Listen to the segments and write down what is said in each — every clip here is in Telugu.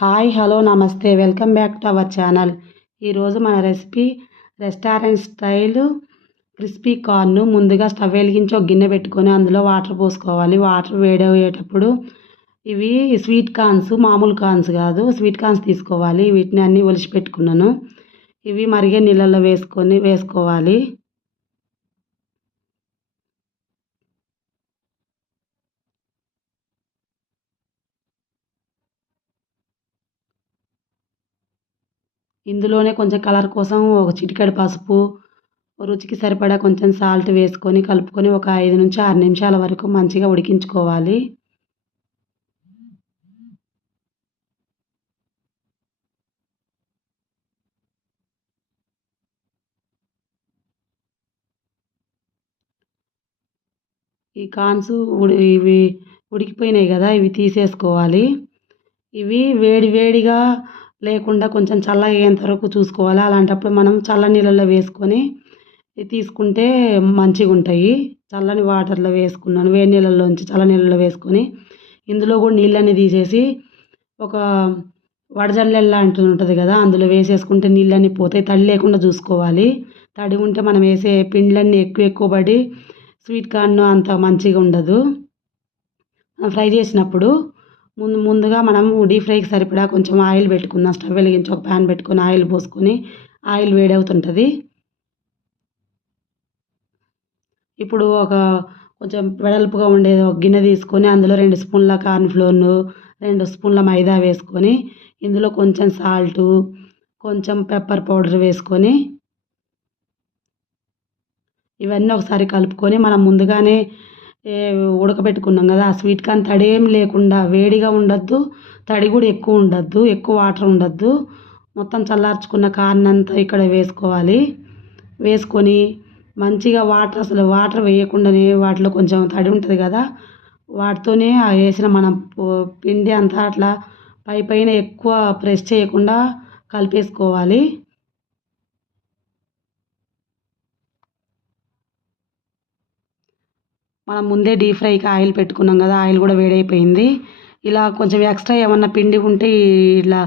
హాయ్ హలో నమస్తే welcome back to our channel. ఈరోజు మన recipe restaurant style crispy corn. ముందుగా స్టవ్ వెలిగించి ఒక గిన్నె పెట్టుకొని అందులో వాటర్ పోసుకోవాలి. వాటర్ వేడయ్యేటప్పుడు ఇవి స్వీట్ కార్న్స్, మామూలు కార్న్స్ కాదు, స్వీట్ కార్న్స్ తీసుకోవాలి. వీటిని అన్నీ ఒలిచి పెట్టుకున్నాను. ఇవి మరిగే నీళ్ళల్లో వేసుకోవాలి. ఇందులోనే కొంచెం కలర్ కోసం ఒక చిటికెడు పసుపు, రుచికి సరిపడా కొంచెం సాల్ట్ వేసుకొని కలుపుకొని ఒక 5 నుంచి 6 నిమిషాల వరకు మంచిగా ఉడికించుకోవాలి. ఈ కార్న్స్ ఇవి ఉడికిపోయినాయి కదా, ఇవి తీసేసుకోవాలి. ఇవి వేడి వేడిగా లేకుండా కొంచెం చల్లగా అయ్యేంత వరకు చూసుకోవాలి. అలాంటప్పుడు మనం చల్ల నీళ్ళల్లో వేసుకొని తీసుకుంటే మంచిగా ఉంటాయి. చల్లని వాటర్లో వేసుకున్నాను, వేడి నీళ్ళల్లోంచి చల్ల నీళ్ళలో వేసుకొని ఇందులో కూడా నీళ్ళన్నీ తీసేసి ఒక వడజల్లెల లాంటిది ఉంటుంది కదా, అందులో వేసేసుకుంటే నీళ్ళన్నీ పోతాయి. తడి లేకుండా చూసుకోవాలి. తడి ఉంటే మనం వేసే పిండ్లన్నీ ఎక్కువ పడి స్వీట్ కార్న్ అంత మంచిగా ఉండదు. ఫ్రై చేసినప్పుడు ముందుగా మనం డీప్ ఫ్రైకి సరిపడా కొంచెం ఆయిల్ పెట్టుకుందాం. స్టవ్ వెలిగించి ఒక ప్యాన్ పెట్టుకొని ఆయిల్ పోసుకొని ఆయిల్ వేడవుతుంటుంది. ఇప్పుడు కొంచెం వెడల్పుగా ఉండేది ఒక గిన్నె తీసుకొని అందులో 2 స్పూన్ల కార్న్ఫ్లోర్ను, 2 స్పూన్ల మైదా వేసుకొని ఇందులో కొంచెం సాల్టు, కొంచెం పెప్పర్ పౌడర్ వేసుకొని ఇవన్నీ ఒకసారి కలుపుకొని మనం ముందుగానే ఉడకబెట్టుకున్నాం కదా, ఆ స్వీట్ కార్న్ తడి ఏం లేకుండా వేడిగా ఉండద్దు, తడి కూడా ఎక్కువ ఉండద్దు, ఎక్కువ వాటర్ ఉండద్దు. మొత్తం చల్లార్చుకున్న కార్న్ అంతా ఇక్కడ వేసుకోవాలి. వేసుకొని మంచిగా అసలు వాటర్ వేయకుండానే వాటిలో కొంచెం తడి ఉంటుంది కదా, వాటితోనే వేసిన మనం పిండి అంతా అట్లా పైన ఎక్కువ ప్రెస్ చేయకుండా కలిపేసుకోవాలి. మనం ముందే డీప్ ఫ్రైకి ఆయిల్ పెట్టుకున్నాం కదా, ఆయిల్ కూడా వేడైపోయింది. ఇలా కొంచెం ఎక్స్ట్రా ఏమన్నా పిండి ఉంటే ఇట్లా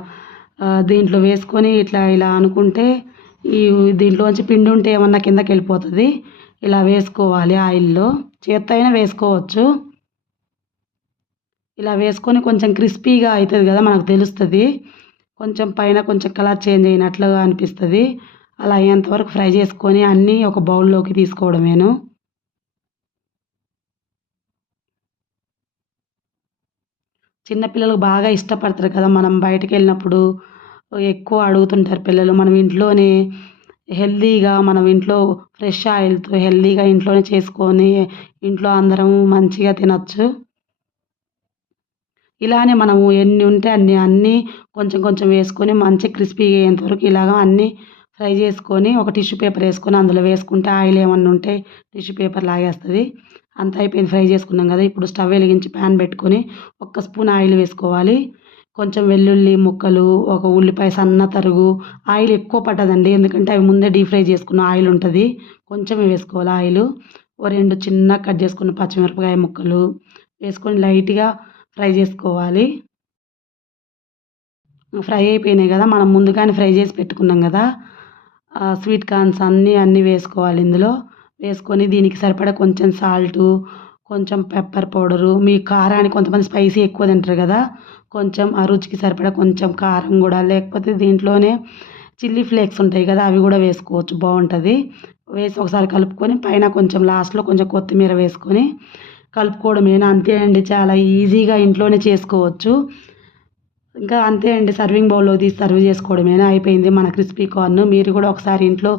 దీంట్లో వేసుకొని ఇలా అనుకుంటే దీంట్లోంచి పిండి ఉంటే ఏమన్నా కిందకి వెళ్ళిపోతుంది. ఇలా వేసుకోవాలి ఆయిల్లో, చేత్తో అయినా వేసుకోవచ్చు. ఇలా వేసుకొని కొంచెం క్రిస్పీగా అవుతుంది కదా, మనకు తెలుస్తుంది. కొంచెం పైన కొంచెం కలర్ చేంజ్ అయినట్లుగా అనిపిస్తుంది. అలా అయ్యేంతవరకు ఫ్రై చేసుకొని అన్నీ ఒక బౌల్లోకి తీసుకోవడమేను. చిన్నపిల్లలకు బాగా ఇష్టపడతారు కదా, మనం బయటకు వెళ్ళినప్పుడు ఎక్కువ అడుగుతుంటారు పిల్లలు. మనం ఇంట్లోనే హెల్తీగా, మనం ఇంట్లో ఫ్రెష్ ఆయిల్తో హెల్తీగా ఇంట్లోనే చేసుకొని ఇంట్లో అందరం మంచిగా తినచ్చు. ఇలానే మనము ఎన్ని ఉంటే అన్నీ కొంచెం కొంచెం వేసుకొని మంచి క్రిస్పీగా అయ్యేంతవరకు ఇలాగ అన్నీ ఫ్రై చేసుకొని ఒక టిష్యూ పేపర్ వేసుకొని అందులో వేసుకుంటే ఆయిల్ ఏమన్నా ఉంటే టిష్యూ పేపర్ లాగేస్తుంది. అంత అయిపోయింది, ఫ్రై చేసుకున్నాం కదా. ఇప్పుడు స్టవ్ వెలిగించి ప్యాన్ పెట్టుకొని 1 స్పూన్ ఆయిల్ వేసుకోవాలి. కొంచెం వెల్లుల్లి ముక్కలు, ఒక ఉల్లిపాయ సన్న తరుగు. ఆయిల్ ఎక్కువ పట్టదండి, ఎందుకంటే అవి ముందే డీప్ ఫ్రై చేసుకున్న ఆయిల్ ఉంటుంది. కొంచెమే వేసుకోవాలి ఆయిల్. 2 చిన్న కట్ చేసుకున్న పచ్చిమిరపకాయ ముక్కలు వేసుకొని లైట్గా ఫ్రై చేసుకోవాలి. ఫ్రై అయిపోయినాయి కదా, మనం ముందుగానే ఫ్రై చేసి పెట్టుకున్నాం కదా స్వీట్ కార్న్స్ అన్నీ వేసుకోవాలి. ఇందులో వేసుకొని దీనికి సరిపడా కొంచెం సాల్టు, కొంచెం పెప్పర్ పౌడరు, మీ కారానికి కొంతమంది స్పైసీ ఎక్కువ తింటారు కదా, కొంచెం ఆ రుచికి సరిపడా కొంచెం కారం కూడా, లేకపోతే దీంట్లోనే చిల్లీ ఫ్లేక్స్ ఉంటాయి కదా, అవి కూడా వేసుకోవచ్చు, బాగుంటుంది. వేసి ఒకసారి కలుపుకొని పైన కొంచెం లాస్ట్లో కొంచెం కొత్తిమీర వేసుకొని కలుపుకోవడమేనా, అంతే అండి. చాలా ఈజీగా ఇంట్లోనే చేసుకోవచ్చు. ఇంకా అంతే అండి, సర్వింగ్ బౌల్లో తీసి సర్వ్ చేసుకోవడమేనా, అయిపోయింది మన క్రిస్పీ కార్న్. మీరు కూడా ఒకసారి ఇంట్లో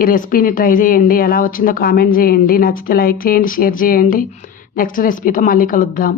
ఈ రెసిపీని ట్రై చేయండి. ఎలా వచ్చిందో కామెంట్ చేయండి. నచ్చితే లైక్ చేయండి, షేర్ చేయండి. నెక్స్ట్ రెసిపీతో మళ్ళీ కలుద్దాం.